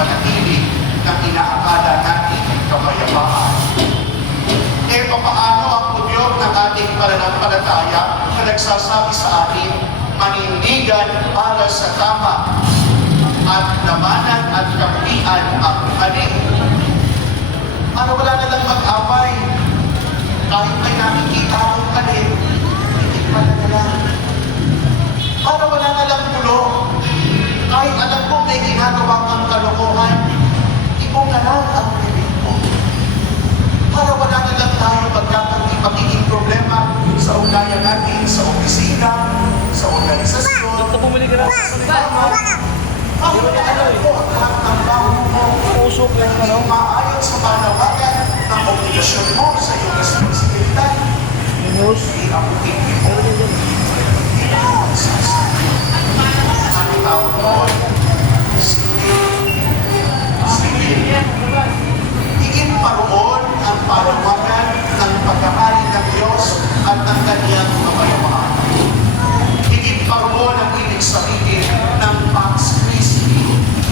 panatili ng inaakala natin kapayapaan. Eh, paano ang pugyog ng ating pananampalataya na nagsasabi sa atin, manindigan para sa tama at lamanan at kampihan ang aning. Para wala na lang mag-away, kahit may nakikita akong kanin, hindi pala na lang. Para wala na lang tulo, kahit alam kong may ginagawa kang kalokohan, ikaw na lang ang bibig mo. Para wala na lang tayo magiging problema sa ugnayan natin, sa opisina, sa organisasyon, ang alam ko ang lahat ng baho mo, hindi umaayon sa panawagan ng obligasyon mo sa iyong responsibilidad. Hindi ako hindi mo. Hindi ako magsasabi. Ang tawag mo, sige. Sige. Higit pa roon ang panawagan ng pagkakari ng Diyos at ng Kanyang kapayapaan. Higit pa roon ang ibig sabihin ng Pax Christi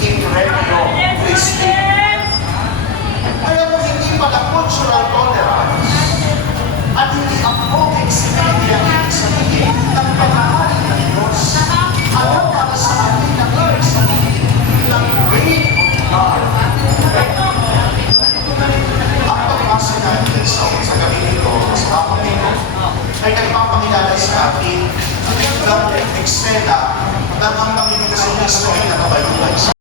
in Regio Christi. Kaya kung hindi pala cultural tolerance at hindi appropriate civility ang ibig sabihin ng pagkakari ng Diyos, ano para sa atin ang ibig sabihin ng reign of God? Ang pagbasa natin sa gabi nito, sa kapag nito, ay nagpapakilala sa atin ng eksena ng ang Panginoon Kristo ay nakabalutan sa